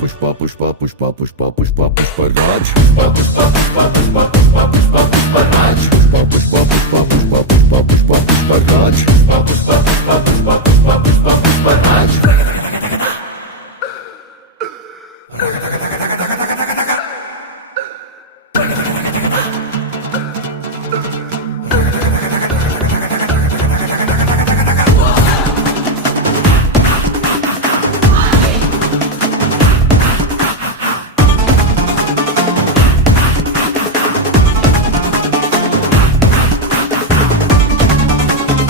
Pushpa Pushpa Pushpa Pushpa Pushpa Pushpraj Pushpa Pushpa Pushpa Pushpa Pushpa Pushpa Pushpraj Pushpa Pushpa Pushpa Pushpa Pushpa Pushpa Pushpraj Pushpa Pushpa